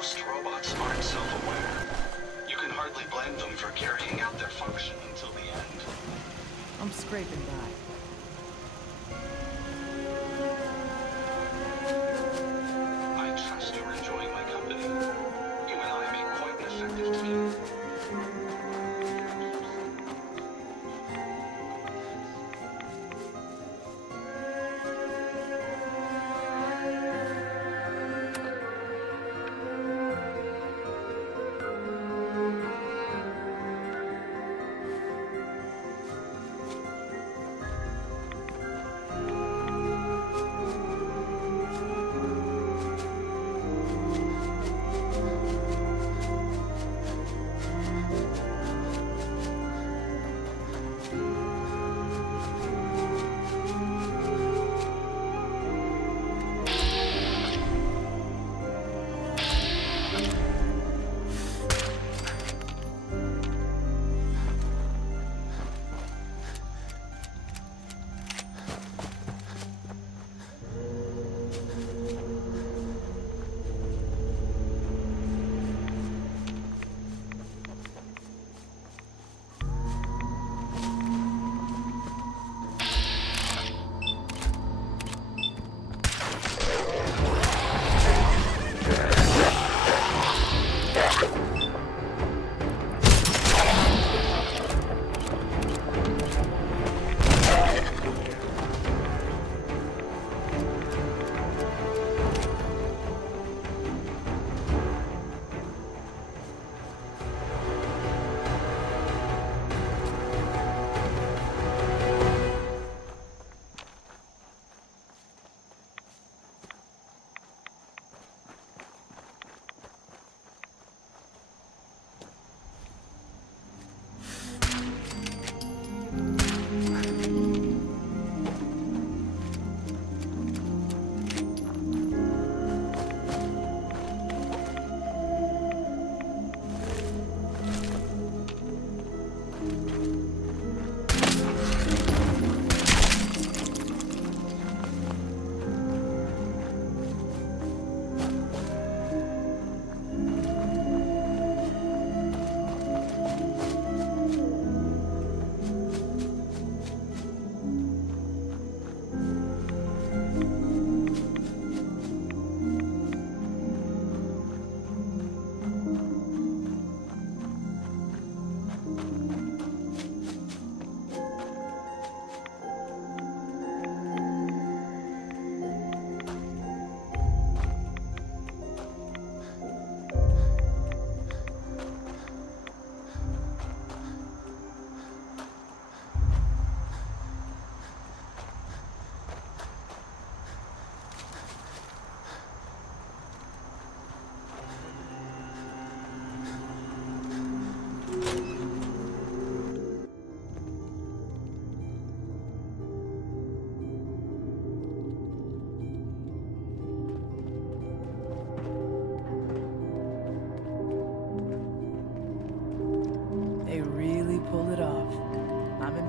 Most robots aren't self-aware. You can hardly blame them for carrying out their function until the end. I'm scraping by. I trust you're enjoying my company. You and I make quite an effective team.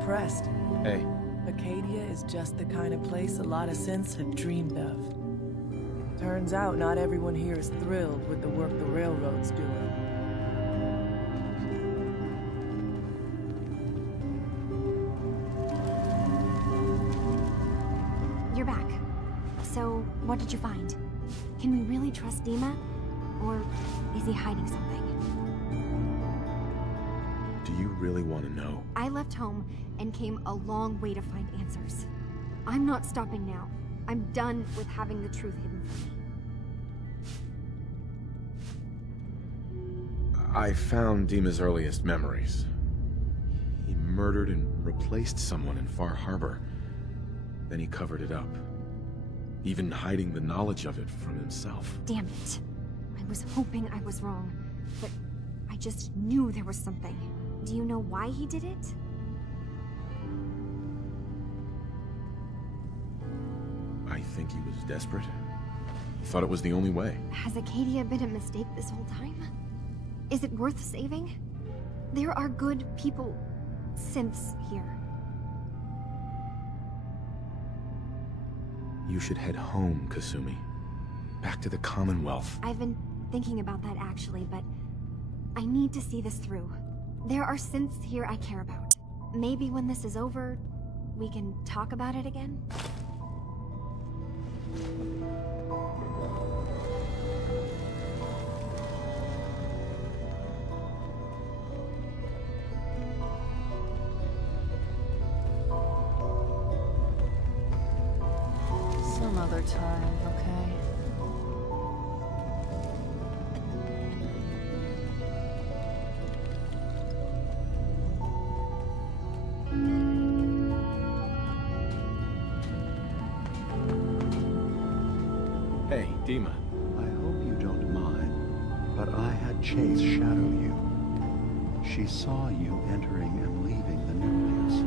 Impressed. Hey. Acadia is just the kind of place a lot of synths have dreamed of. Turns out not everyone here is thrilled with the work the railroad's doing. You're back. So, what did you find? Can we really trust DiMA? Or is he hiding something? Do you really want to know? I left home and came a long way to find answers. I'm not stopping now. I'm done with having the truth hidden from me. I found DiMA's earliest memories. He murdered and replaced someone in Far Harbor. Then he covered it up, even hiding the knowledge of it from himself. Damn it. I was hoping I was wrong, but I just knew there was something. Do you know why he did it? I think he was desperate. He thought it was the only way. Has Acadia been a mistake this whole time? Is it worth saving? There are good people, synths here. You should head home, Kasumi. Back to the Commonwealth. I've been thinking about that actually, but I need to see this through. There are synths here I care about. Maybe when this is over, we can talk about it again? Some other time, okay? Hey, DiMA. I hope you don't mind, but I had Chase shadow you. She saw you entering and leaving the nucleus.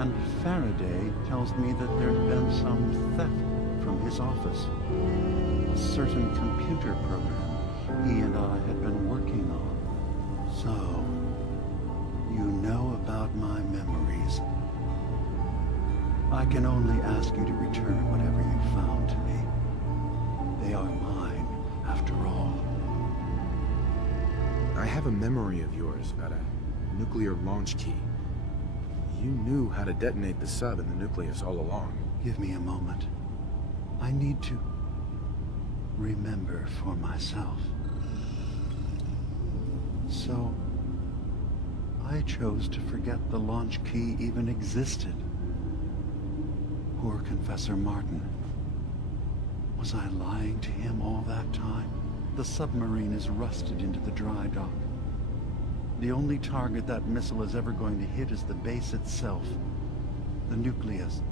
And Faraday tells me that there'd been some theft from his office. A certain computer program he and I had been working on. So, you know about my memories. I can only ask you to return whatever you found to me. They are mine, after all. I have a memory of yours about a nuclear launch key. You knew how to detonate the sub in the nucleus all along. Give me a moment. I need to remember for myself. So, I chose to forget the launch key even existed. Poor Confessor Martin. Was I lying to him all that time? The submarine is rusted into the dry dock. The only target that missile is ever going to hit is the base itself. The nucleus.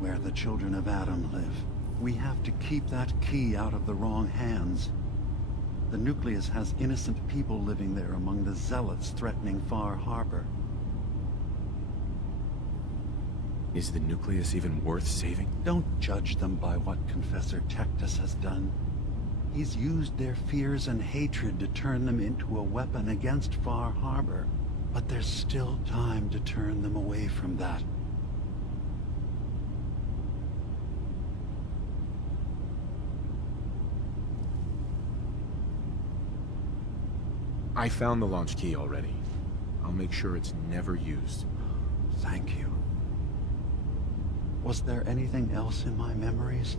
Where the children of Adam live. We have to keep that key out of the wrong hands. The nucleus has innocent people living there among the zealots threatening Far Harbor. Is the nucleus even worth saving? Don't judge them by what Confessor Tectus has done. He's used their fears and hatred to turn them into a weapon against Far Harbor. But there's still time to turn them away from that. I found the launch key already. I'll make sure it's never used. Thank you. Was there anything else in my memories?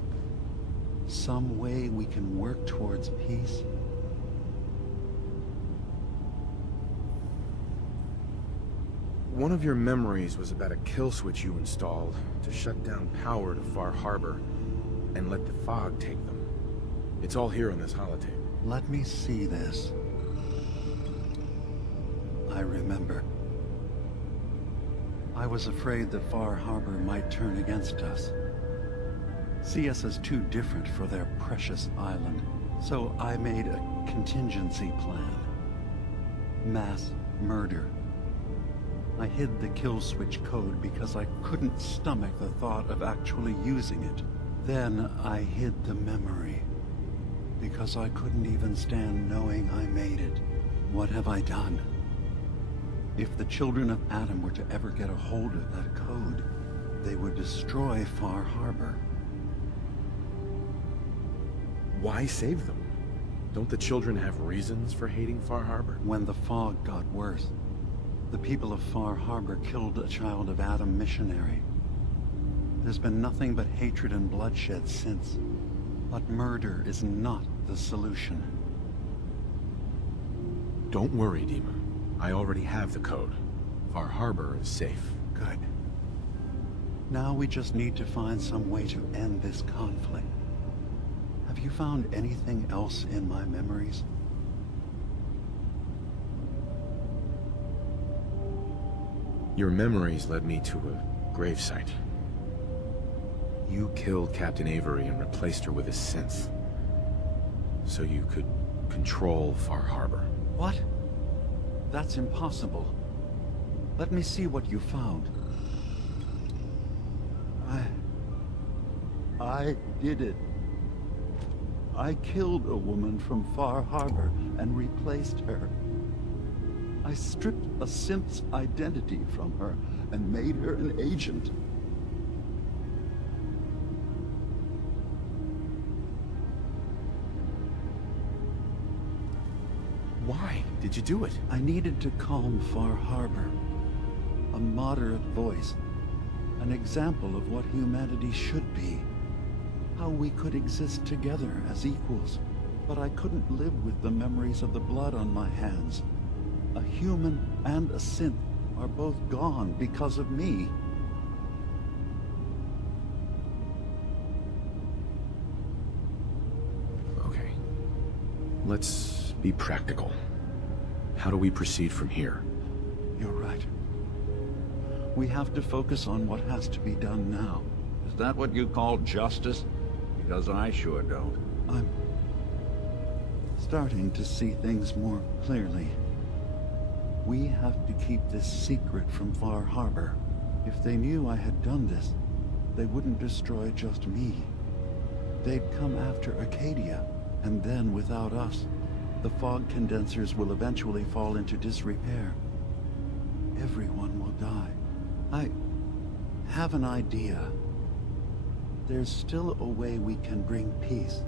Some way we can work towards peace? One of your memories was about a kill switch you installed to shut down power to Far Harbor and let the fog take them. It's all here on this holotape. Let me see this. I remember. I was afraid that Far Harbor might turn against us. See us as too different for their precious island. So I made a contingency plan. Mass murder. I hid the kill switch code because I couldn't stomach the thought of actually using it. Then I hid the memory because I couldn't even stand knowing I made it. What have I done? If the children of Adam were to ever get a hold of that code, they would destroy Far Harbor. Why save them? Don't the children have reasons for hating Far Harbor? When the fog got worse, the people of Far Harbor killed a child of Adam missionary. There's been nothing but hatred and bloodshed since. But murder is not the solution. Don't worry, DiMA. I already have the code. Far Harbor is safe. Good. Now we just need to find some way to end this conflict. Have you found anything else in my memories? Your memories led me to a gravesite. You killed Captain Avery and replaced her with a synth. So you could control Far Harbor. What? That's impossible. Let me see what you found. I did it. I killed a woman from Far Harbor and replaced her. I stripped a synth's identity from her and made her an agent. Why did you do it? I needed to calm Far Harbor. A moderate voice. An example of what humanity should be. How we could exist together as equals. But I couldn't live with the memories of the blood on my hands. A human and a synth are both gone because of me. Okay. Let's be practical. How do we proceed from here? You're right. We have to focus on what has to be done now. Is that what you call justice? Because I sure don't. I'm starting to see things more clearly. We have to keep this secret from Far Harbor. If they knew I had done this, they wouldn't destroy just me. They'd come after Acadia, and then without us, the fog condensers will eventually fall into disrepair. Everyone will die. I have an idea. There's still a way we can bring peace.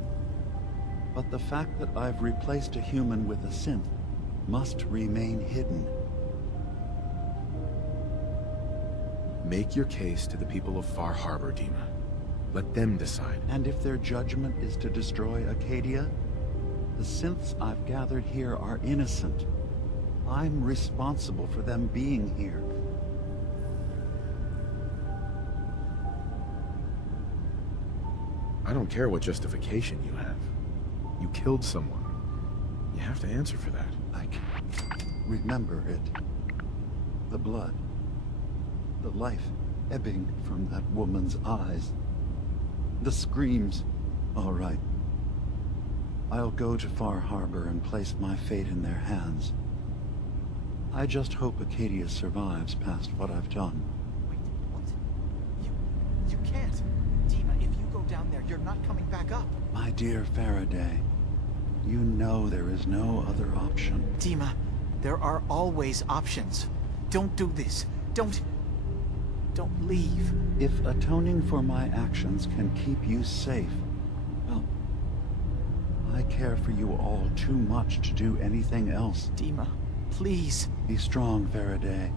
But the fact that I've replaced a human with a synth must remain hidden. Make your case to the people of Far Harbor, DiMA. Let them decide. And if their judgment is to destroy Acadia, the synths I've gathered here are innocent. I'm responsible for them being here. I don't care what justification you have. You killed someone. You have to answer for that. I can remember it. The blood. The life ebbing from that woman's eyes. The screams. All right. I'll go to Far Harbor and place my fate in their hands. I just hope Acadia survives past what I've done. Wait, what? You can't. DiMA, if you go down there, you're not coming back up. My dear Faraday, you know there is no other option. DiMA, there are always options. Don't do this. Don't leave. If atoning for my actions can keep you safe, well, I care for you all too much to do anything else. DiMA, please. Be strong, Faraday.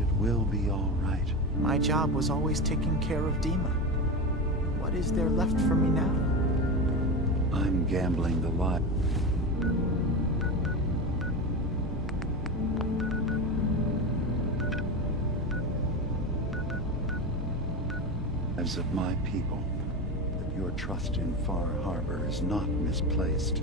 It will be all right. My job was always taking care of DiMA. What is there left for me now? I'm gambling the lives of my people, that your trust in Far Harbor is not misplaced.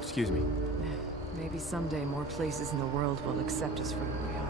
Excuse me. Maybe someday more places in the world will accept us for who we are.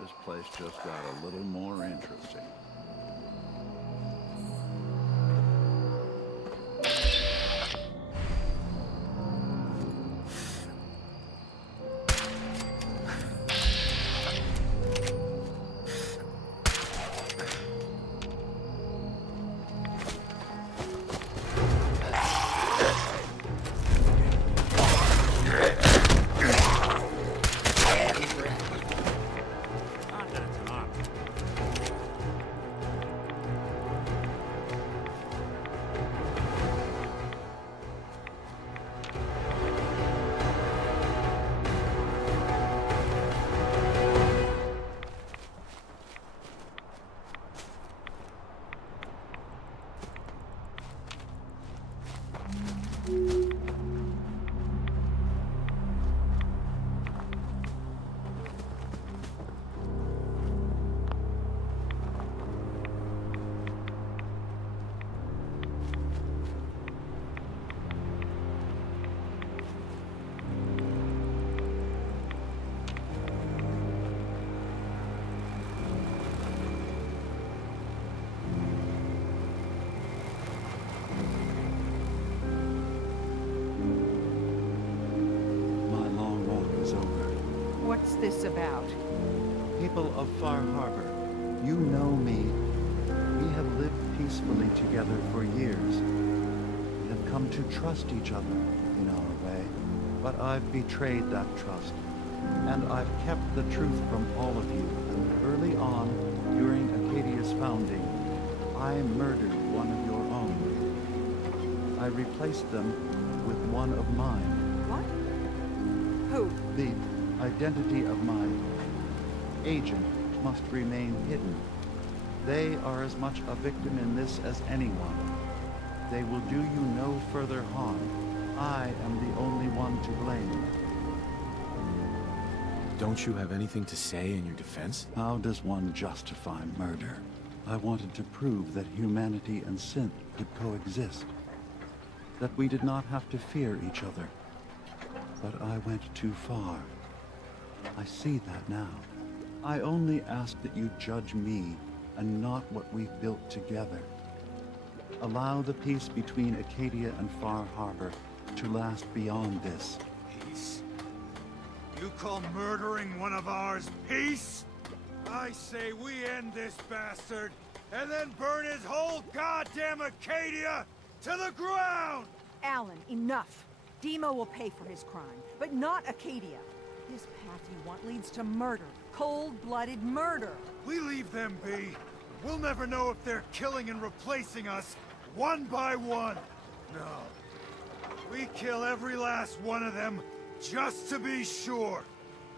This place just got a little more interesting. What's this about? People of Far Harbor, you know me. We have lived peacefully together for years. We have come to trust each other in our way. But I've betrayed that trust. And I've kept the truth from all of you. And early on, during Acadia's founding, I murdered one of your own. I replaced them with one of mine. What? Who? The identity of my agent must remain hidden. They are as much a victim in this as anyone. They will do you no further harm. I am the only one to blame. Don't you have anything to say in your defense? How does one justify murder? I wanted to prove that humanity and synth could coexist. That we did not have to fear each other. But I went too far. I see that now. I only ask that you judge me and not what we've built together. Allow the peace between Acadia and Far Harbor to last beyond this. Peace? You call murdering one of ours peace? I say we end this bastard and then burn his whole goddamn Acadia to the ground! Alan, enough. DiMA will pay for his crime, but not Acadia. This path you want leads to murder. Cold-blooded murder. We leave them be. We'll never know if they're killing and replacing us, one by one. No. We kill every last one of them, just to be sure.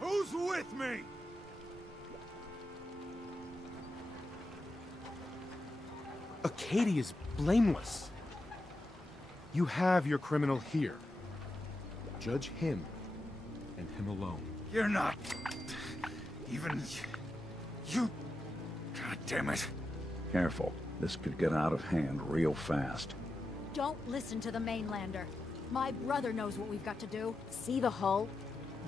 Who's with me? Acadia's blameless. You have your criminal here. Judge him, and him alone. You're not... even... you... God damn it. Careful. This could get out of hand real fast. Don't listen to the mainlander. My brother knows what we've got to do. See the hull?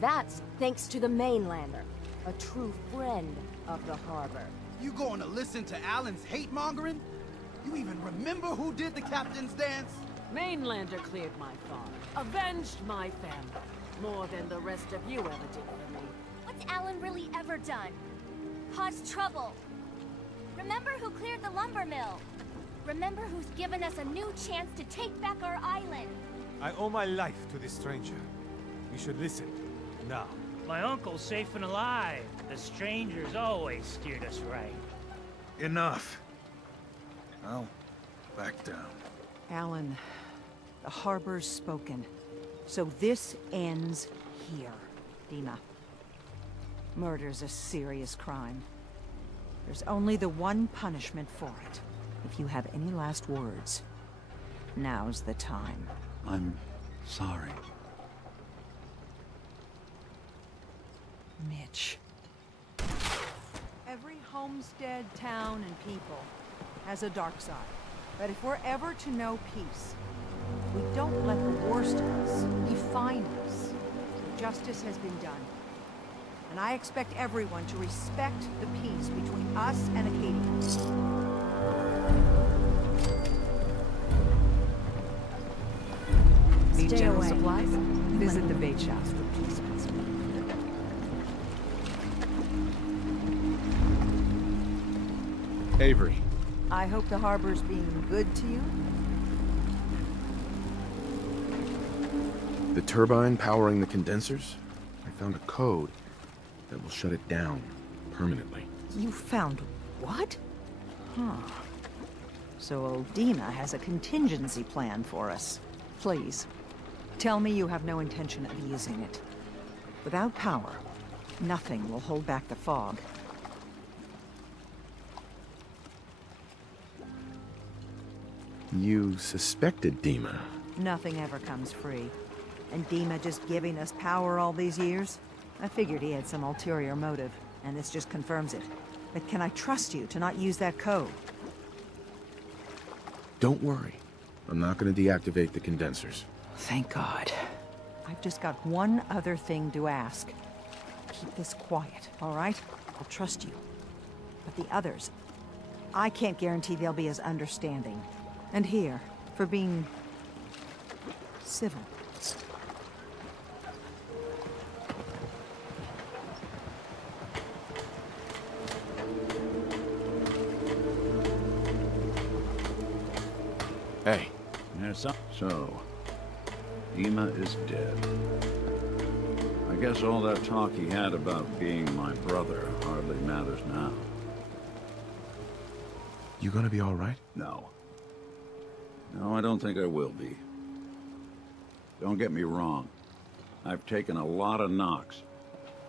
That's thanks to the mainlander. A true friend of the harbor. You going to listen to Alan's hate-mongering? You even remember who did the captain's dance? Mainlander cleared my father, avenged my family, more than the rest of you ever did for me. What's Alan really ever done? Caused trouble. Remember who cleared the lumber mill? Remember who's given us a new chance to take back our island? I owe my life to this stranger. We should listen. Now. My uncle's safe and alive. The stranger's always steered us right. Enough. I'll back down. Alan, the harbor's spoken. So this ends here, DiMA. Murder's a serious crime. There's only the one punishment for it. If you have any last words, now's the time. I'm sorry. Mitch. Every homestead, town, and people has a dark side. But if we're ever to know peace, we don't let the worst of us define us. Justice has been done. And I expect everyone to respect the peace between us and Acadia. Need general supplies? Visit the bait shops for replacements. Avery. I hope the harbor's being good to you. The turbine powering the condensers? I found a code that will shut it down permanently. You found what? Huh. So old DiMA has a contingency plan for us. Please, tell me you have no intention of using it. Without power, nothing will hold back the fog. You suspected DiMA. Nothing ever comes free. And DiMA just giving us power all these years? I figured he had some ulterior motive, and this just confirms it. But can I trust you to not use that code? Don't worry. I'm not going to deactivate the condensers. Thank God. I've just got one other thing to ask. Keep this quiet, all right? I'll trust you. But the others, I can't guarantee they'll be as understanding. And here, for being civil. Hey. So, DiMA is dead. I guess all that talk he had about being my brother hardly matters now. You gonna be all right? No. No, I don't think I will be. Don't get me wrong. I've taken a lot of knocks,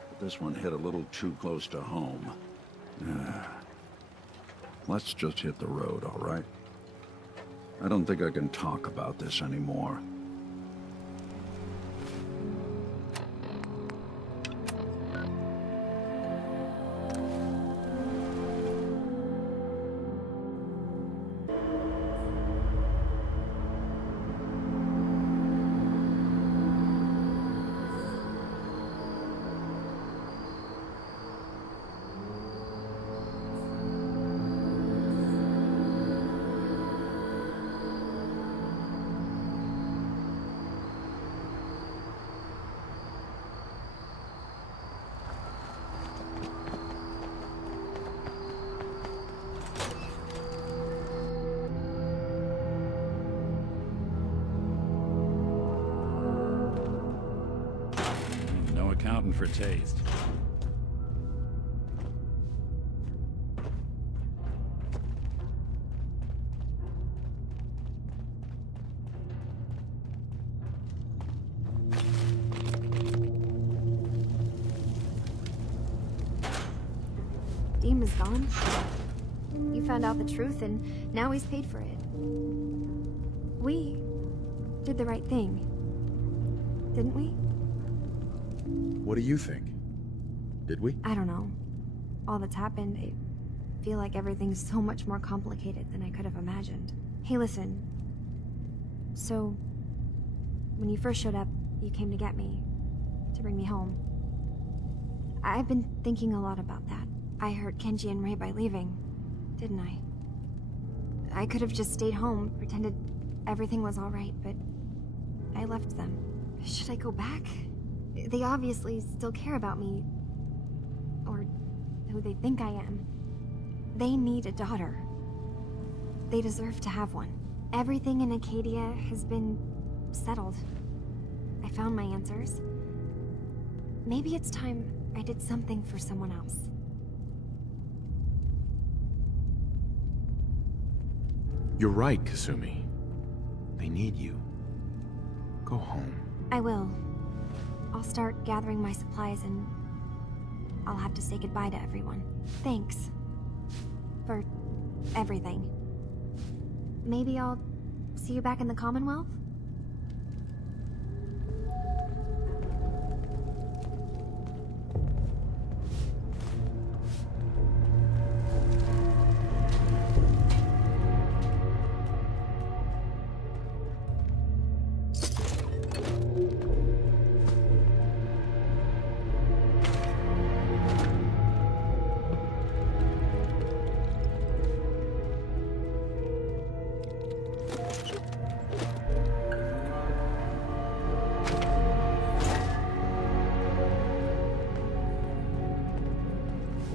but this one hit a little too close to home. Let's just hit the road, all right? I don't think I can talk about this anymore. Accounting for taste. DiMA's gone. You found out the truth and now he's paid for it. We did the right thing, didn't we? What do you think? Did we? I don't know. All that's happened, I feel like everything's so much more complicated than I could have imagined. Hey, listen. So, when you first showed up, you came to get me, to bring me home. I've been thinking a lot about that. I hurt Kenji and Ray by leaving, didn't I? I could have just stayed home, pretended everything was all right, but I left them. Should I go back? They obviously still care about me. Or who they think I am. They need a daughter. They deserve to have one. Everything in Acadia has been settled. I found my answers. Maybe it's time I did something for someone else. You're right, Kasumi. They need you. Go home. I will. I'll start gathering my supplies and I'll have to say goodbye to everyone. Thanks. For everything. Maybe I'll see you back in the Commonwealth?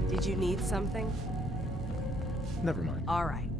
Did you need something? Never mind. All right.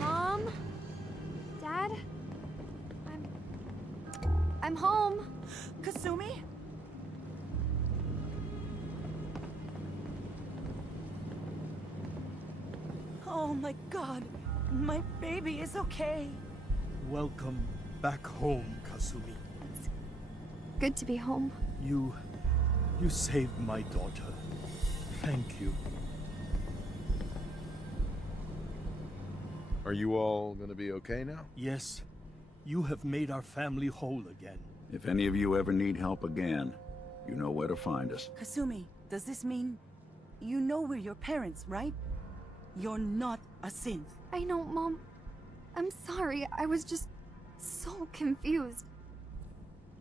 Mom? Dad? I'm home. Kasumi? Oh my god. My baby is okay. Welcome back home, Kasumi. Good to be home. You saved my daughter. Thank you. Are you all gonna be okay now? Yes. You have made our family whole again. If any of you ever need help again, you know where to find us. Kasumi, does this mean you know we're your parents, right? You're not a synth. I know, Mom. I'm sorry. I was just so confused.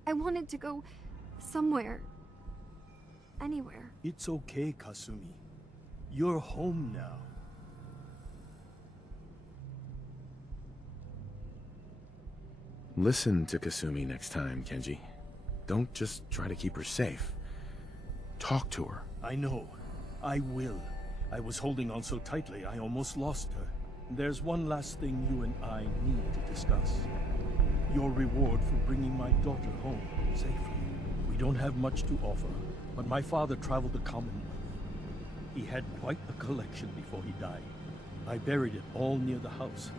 I wanted to go somewhere. Anywhere. It's okay, Kasumi. You're home now. Listen to Kasumi next time, Kenji. Don't just try to keep her safe. Talk to her. I know. I will. I was holding on so tightly, I almost lost her. There's one last thing you and I need to discuss. Your reward for bringing my daughter home safely. We don't have much to offer, but my father traveled the Commonwealth. He had quite a collection before he died. I buried it all near the house.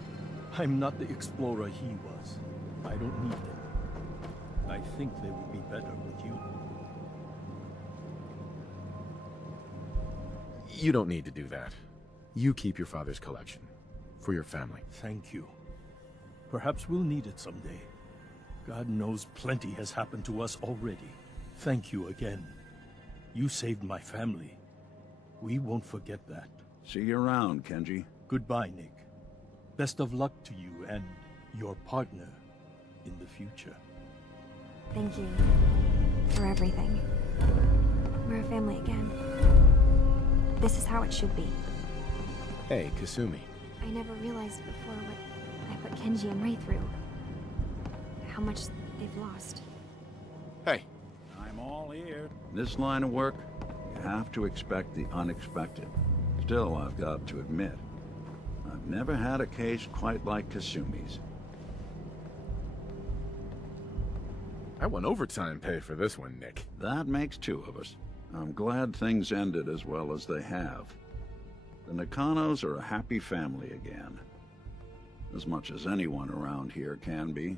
I'm not the explorer he was. I don't need them. I think they would be better with you. You don't need to do that. You keep your father's collection. For your family. Thank you. Perhaps we'll need it someday. God knows plenty has happened to us already. Thank you again. You saved my family. We won't forget that. See you around, Kenji. Goodbye, Nick. Best of luck to you and your partner in the future. Thank you for everything. We're a family again. This is how it should be. Hey, Kasumi. I never realized before what I put Kenji and Ray through. How much they've lost. Hey. I'm all ear. This line of work, you have to expect the unexpected. Still, I've got to admit, I've never had a case quite like Kasumi's. I want overtime pay for this one, Nick. That makes two of us. I'm glad things ended as well as they have. The Nakanos are a happy family again. As much as anyone around here can be.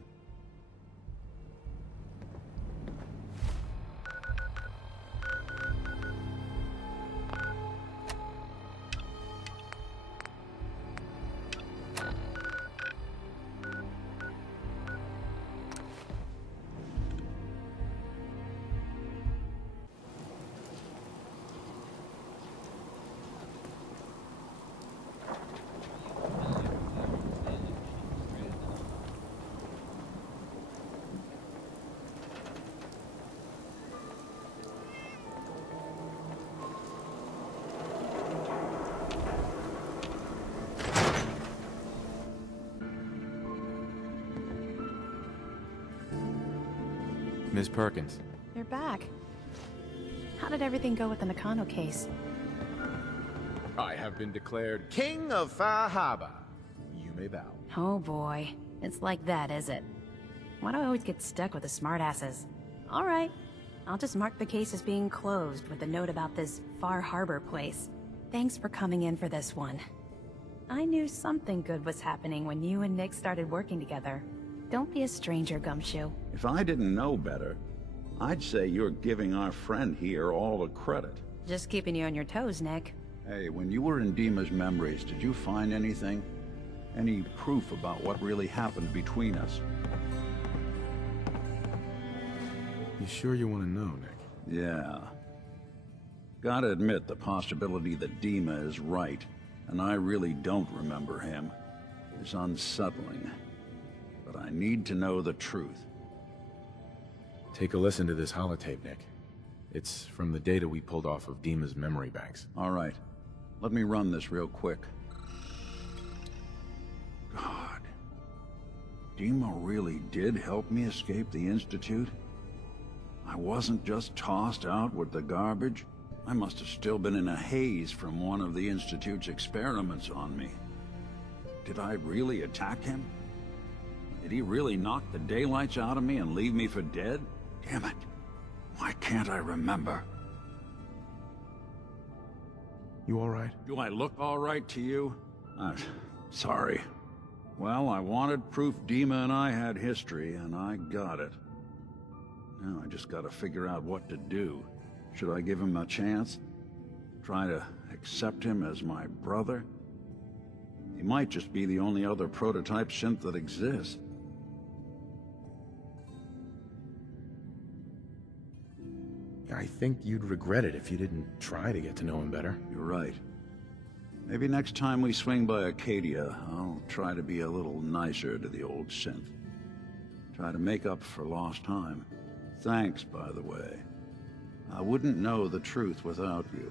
Ms. Perkins. You're back. How did everything go with the Nakano case? I have been declared King of Far Harbor. You may bow. Oh boy. It's like that, is it? Why do I always get stuck with the smartasses? Alright. I'll just mark the case as being closed with a note about this Far Harbor place. Thanks for coming in for this one. I knew something good was happening when you and Nick started working together. Don't be a stranger, Gumshoe. If I didn't know better, I'd say you're giving our friend here all the credit. Just keeping you on your toes, Nick. Hey, when you were in DiMA's memories, did you find anything? Any proof about what really happened between us? You sure you want to know, Nick? Yeah. Gotta admit, the possibility that DiMA is right, and I really don't remember him, is unsettling. But I need to know the truth. Take a listen to this holotape, Nick. It's from the data we pulled off of DiMA's memory banks. All right. Let me run this real quick. God. DiMA really did help me escape the Institute? I wasn't just tossed out with the garbage. I must have still been in a haze from one of the Institute's experiments on me. Did I really attack him? Did he really knock the daylights out of me and leave me for dead? Damn it. Why can't I remember? You all right? Do I look all right to you? Sorry. Well, I wanted proof DiMA and I had history, and I got it. Now I just gotta figure out what to do. Should I give him a chance? Try to accept him as my brother? He might just be the only other prototype synth that exists. I think you'd regret it if you didn't try to get to know him better. You're right. Maybe next time we swing by Acadia, I'll try to be a little nicer to the old synth. Try to make up for lost time. Thanks, by the way. I wouldn't know the truth without you.